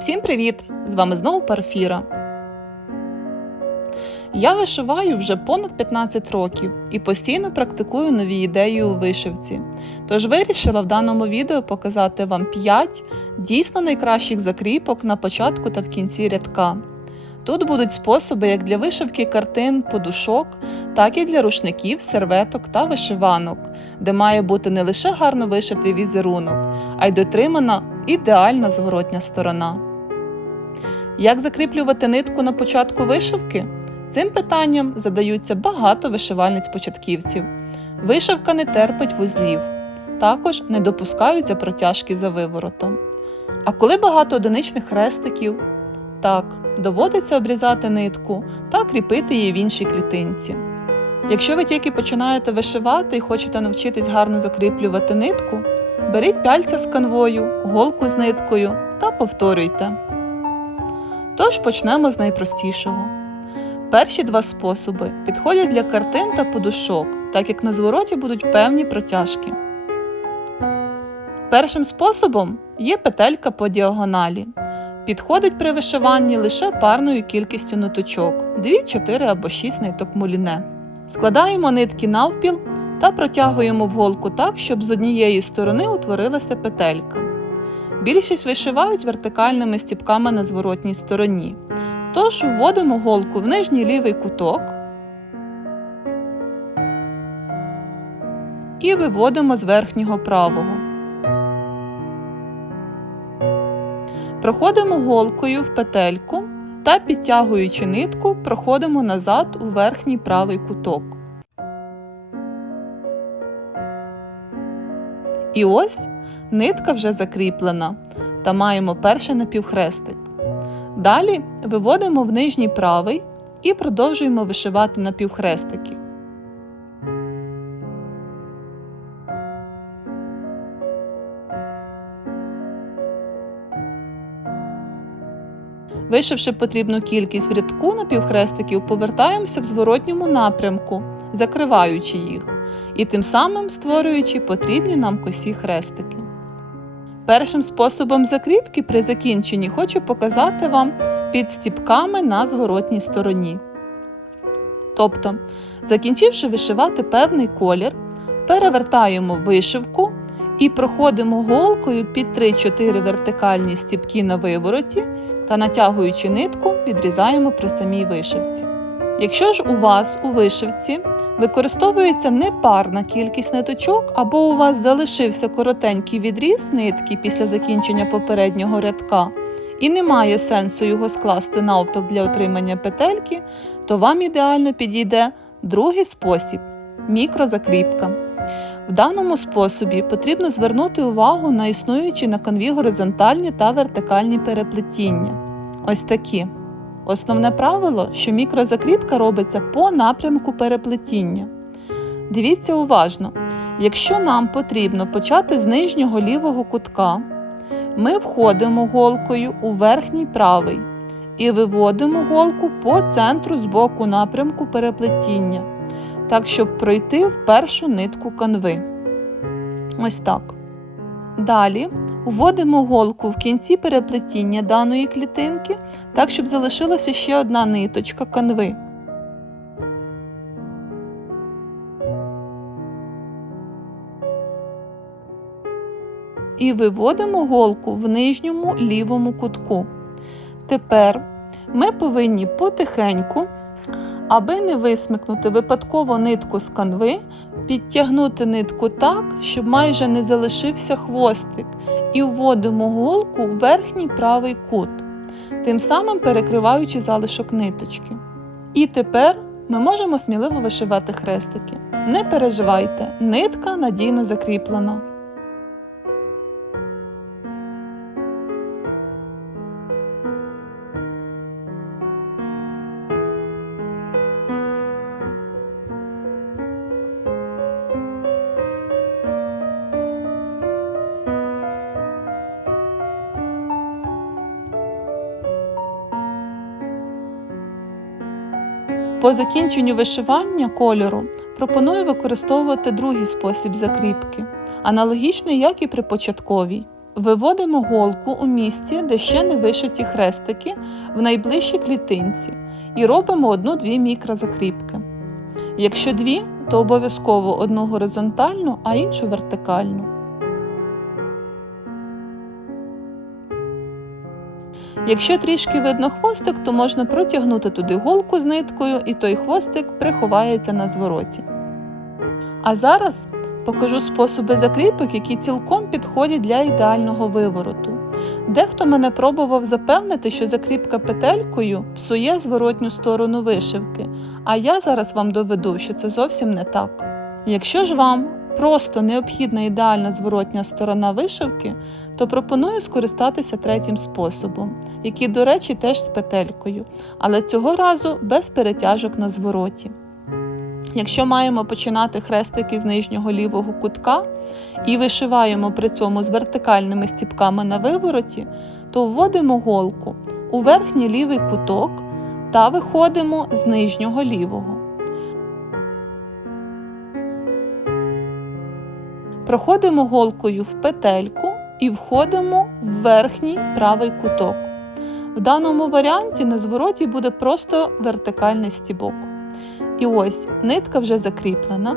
Всім привіт! З вами знову Парфіра. Я вишиваю вже понад 15 років і постійно практикую нові ідеї у вишивці. Тож вирішила в даному відео показати вам 5 дійсно найкращих закріпок на початку та в кінці рядка. Тут будуть способи як для вишивки картин, подушок, так і для рушників, серветок та вишиванок, де має бути не лише гарно вишитий візерунок, а й дотримана ідеальна зворотня сторона. Як закріплювати нитку на початку вишивки? Цим питанням задаються багато вишивальниць-початківців. Вишивка не терпить вузлів, також не допускаються протяжки за виворотом. А коли багато одиничних хрестиків, так, доводиться обрізати нитку та кріпити її в іншій клітинці. Якщо ви тільки починаєте вишивати і хочете навчитись гарно закріплювати нитку, беріть пяльця з канвою, голку з ниткою та повторюйте. Тож почнемо з найпростішого. Перші два способи підходять для картин та подушок, так як на звороті будуть певні протяжки. Першим способом є петелька по діагоналі. Підходить при вишиванні лише парною кількістю ниточок 2, 4 або 6 ниток муліне. Складаємо нитки навпіл та протягуємо в голку так, щоб з однієї сторони утворилася петелька. Більшість вишивають вертикальними стіпками на зворотній стороні. Тож вводимо голку в нижній лівий куток і виводимо з верхнього правого. Проходимо голкою в петельку та, підтягуючи нитку, проходимо назад у верхній правий куток. І ось нитка вже закріплена та маємо перший напівхрестик. Далі виводимо в нижній правий і продовжуємо вишивати напівхрестики. Вишивши потрібну кількість в рядку напівхрестиків, повертаємося в зворотньому напрямку, закриваючи їх, і тим самим створюючи потрібні нам косі хрестики. Першим способом закріпки при закінченні хочу показати вам під стіпками на зворотній стороні. Тобто, закінчивши вишивати певний колір, перевертаємо вишивку і проходимо голкою під 3-4 вертикальні стіпки на вивороті та натягуючи нитку, відрізаємо при самій вишивці. Якщо ж у вас у вишивці використовується непарна кількість ниточок, або у вас залишився коротенький відріз нитки після закінчення попереднього рядка, і немає сенсу його скласти навпіл для отримання петельки, то вам ідеально підійде другий спосіб мікрозакріпка. В даному способі потрібно звернути увагу на існуючі на канві горизонтальні та вертикальні переплетіння. Ось такі. Основне правило, що мікрозакріпка робиться по напрямку переплетіння. Дивіться уважно, якщо нам потрібно почати з нижнього лівого кутка, ми входимо голкою у верхній правий і виводимо голку по центру з боку напрямку переплетіння, так, щоб пройти в першу нитку канви. Ось так. Далі вводимо голку в кінці переплетіння даної клітинки, так, щоб залишилася ще одна ниточка канви. І виводимо голку в нижньому лівому кутку. Тепер ми повинні потихеньку, аби не висмикнути випадково нитку з канви, підтягнути нитку так, щоб майже не залишився хвостик, і вводимо голку в верхній правий кут, тим самим перекриваючи залишок ниточки. І тепер ми можемо сміливо вишивати хрестики. Не переживайте, нитка надійно закріплена. По закінченню вишивання кольору пропоную використовувати другий спосіб закріпки, аналогічний, як і при початковій. Виводимо голку у місці, де ще не вишиті хрестики в найближчій клітинці і робимо одну-дві мікрозакріпки. Якщо дві, то обов'язково одну горизонтальну, а іншу вертикальну. Якщо трішки видно хвостик, то можна протягнути туди голку з ниткою, і той хвостик приховається на звороті. А зараз покажу способи закріпок, які цілком підходять для ідеального вивороту. Дехто мене пробував запевнити, що закріпка петелькою псує зворотню сторону вишивки, а я зараз вам доведу, що це зовсім не так. Якщо ж вам просто необхідна ідеальна зворотня сторона вишивки, то пропоную скористатися третім способом, який, до речі, теж з петелькою, але цього разу без перетяжок на звороті. Якщо маємо починати хрестики з нижнього лівого кутка і вишиваємо при цьому з вертикальними стіпками на вивороті, то вводимо голку у верхній лівий куток та виходимо з нижнього лівого. Проходимо голкою в петельку і входимо в верхній правий куток. В даному варіанті на звороті буде просто вертикальний стібок. І ось нитка вже закріплена.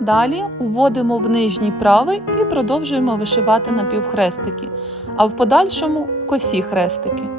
Далі вводимо в нижній правий і продовжуємо вишивати напівхрестики, а в подальшому косі хрестики.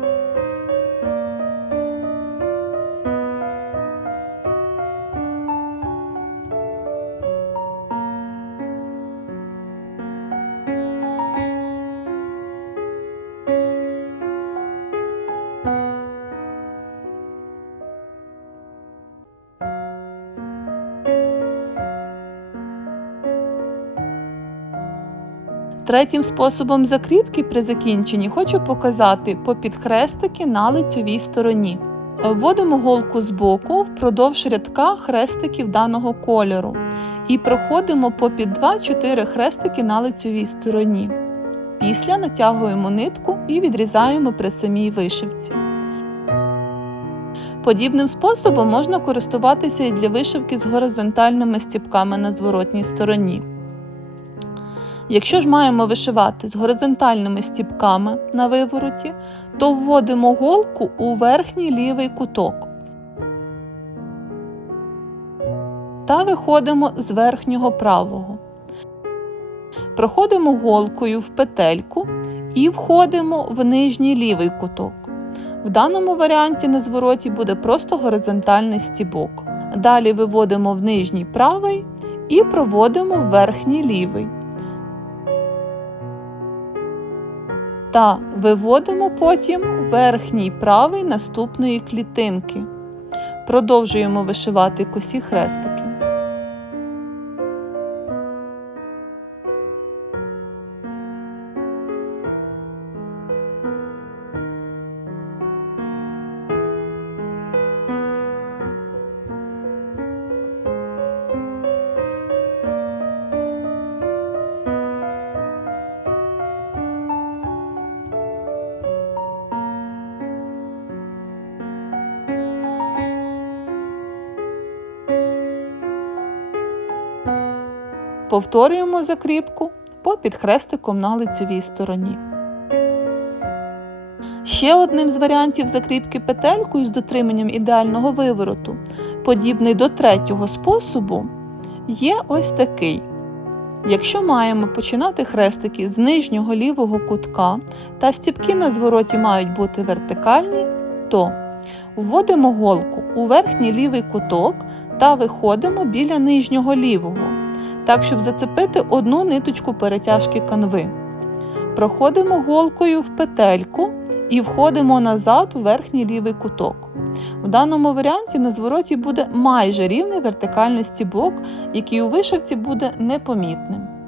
Третім способом закріпки при закінченні хочу показати попід хрестики на лицьовій стороні. Вводимо голку з боку впродовж рядка хрестиків даного кольору і проходимо попід 2-4 хрестики на лицьовій стороні. Після натягуємо нитку і відрізаємо при самій вишивці. Подібним способом можна користуватися і для вишивки з горизонтальними стіпками на зворотній стороні. Якщо ж маємо вишивати з горизонтальними стіпками на вивороті, то вводимо голку у верхній лівий куток та виходимо з верхнього правого. Проходимо голкою в петельку і входимо в нижній лівий куток. В даному варіанті на звороті буде просто горизонтальний стібок. Далі виводимо в нижній правий і проводимо в верхній лівий. Та виводимо потім верхній правий наступної клітинки. Продовжуємо вишивати косі хрестики. Повторюємо закріпку по підхрестиком на лицевій стороні. Ще одним з варіантів закріпки петелькою з дотриманням ідеального вивороту, подібний до третього способу, є ось такий. Якщо маємо починати хрестики з нижнього лівого кутка та стіпки на звороті мають бути вертикальні, то вводимо голку у верхній лівий куток та виходимо біля нижнього лівого так, щоб зацепити одну ниточку перетяжки канви. Проходимо голкою в петельку і входимо назад у верхній лівий куток. В даному варіанті на звороті буде майже рівний вертикальний стібок, який у вишивці буде непомітним.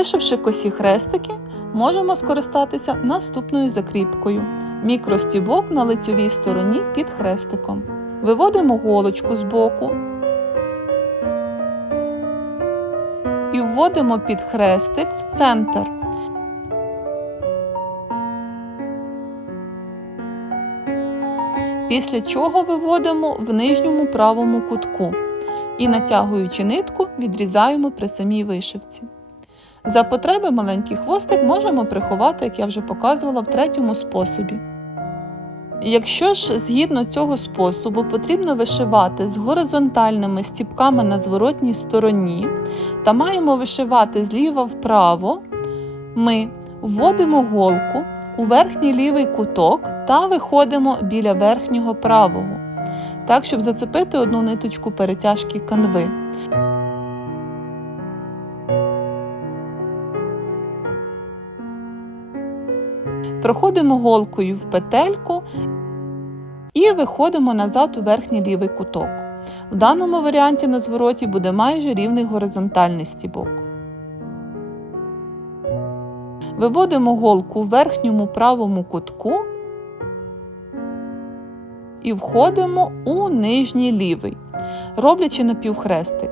Вишивши косі хрестики, можемо скористатися наступною закріпкою. Мікростібок на лицьовій стороні під хрестиком. Виводимо голочку з боку і вводимо під хрестик в центр. Після чого виводимо в нижньому правому кутку і, натягуючи нитку, відрізаємо при самій вишивці. За потреби маленький хвостик можемо приховати, як я вже показувала в третьому способі. Якщо ж згідно цього способу потрібно вишивати з горизонтальними стіпками на зворотній стороні та маємо вишивати зліва вправо, ми вводимо голку у верхній лівий куток та виходимо біля верхнього правого, так, щоб зацепити одну ниточку перетяжки канви. Проходимо голкою в петельку і виходимо назад у верхній лівий куток. В даному варіанті на звороті буде майже рівний горизонтальний стібок. Виводимо голку в верхньому правому кутку і входимо у нижній лівий, роблячи напівхрестик.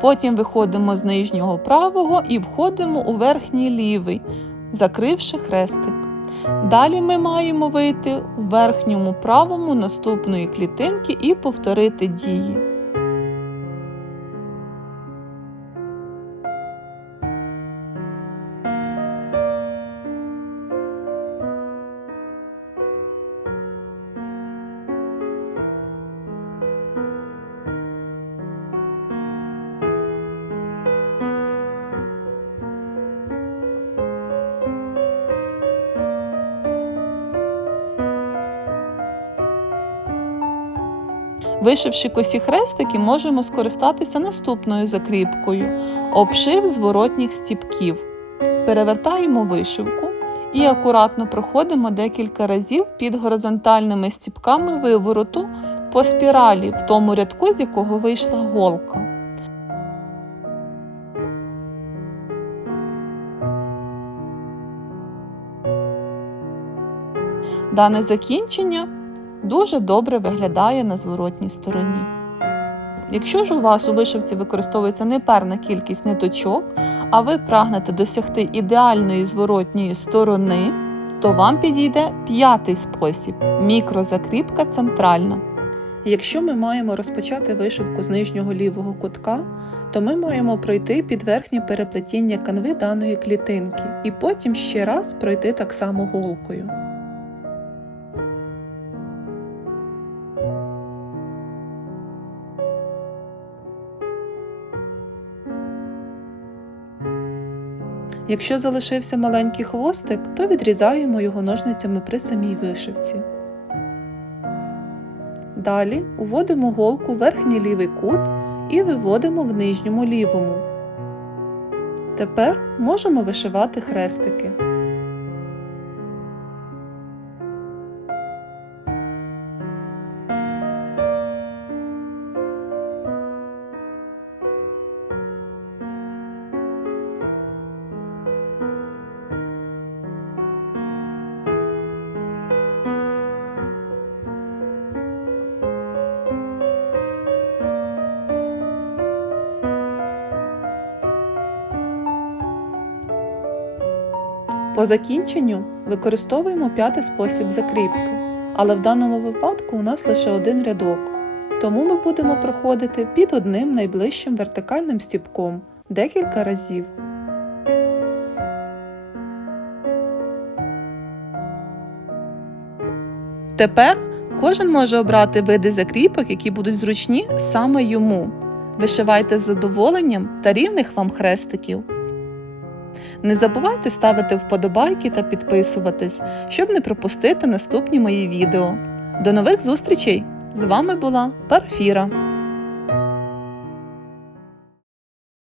Потім виходимо з нижнього правого і входимо у верхній лівий, закривши хрестик. Далі ми маємо вийти у верхньому правому наступної клітинки і повторити дії. Вишивши косі хрестики, можемо скористатися наступною закріпкою обшив зворотніх стіпків. Перевертаємо вишивку і акуратно проходимо декілька разів під горизонтальними стіпками вивороту по спіралі в тому рядку, з якого вийшла голка. Дане закінчення дуже добре виглядає на зворотній стороні. Якщо ж у вас у вишивці використовується непарна кількість ниточок, а ви прагнете досягти ідеальної зворотньої сторони, то вам підійде п'ятий спосіб мікрозакріпка центральна. Якщо ми маємо розпочати вишивку з нижнього лівого кутка, то ми маємо пройти під верхнє переплетіння канви даної клітинки і потім ще раз пройти так само голкою. Якщо залишився маленький хвостик, то відрізаємо його ножницями при самій вишивці. Далі уводимо голку в верхній лівий кут і виводимо в нижньому лівому. Тепер можемо вишивати хрестики. По закінченню використовуємо п'ятий спосіб закріпки, але в даному випадку у нас лише один рядок, тому ми будемо проходити під одним найближчим вертикальним стіпком декілька разів. Тепер кожен може обрати види закріпок, які будуть зручні саме йому. Вишивайте з задоволенням та рівних вам хрестиків. Не забувайте ставити вподобайки та підписуватись, щоб не пропустити наступні мої відео. До нових зустрічей! З вами була Парфіра.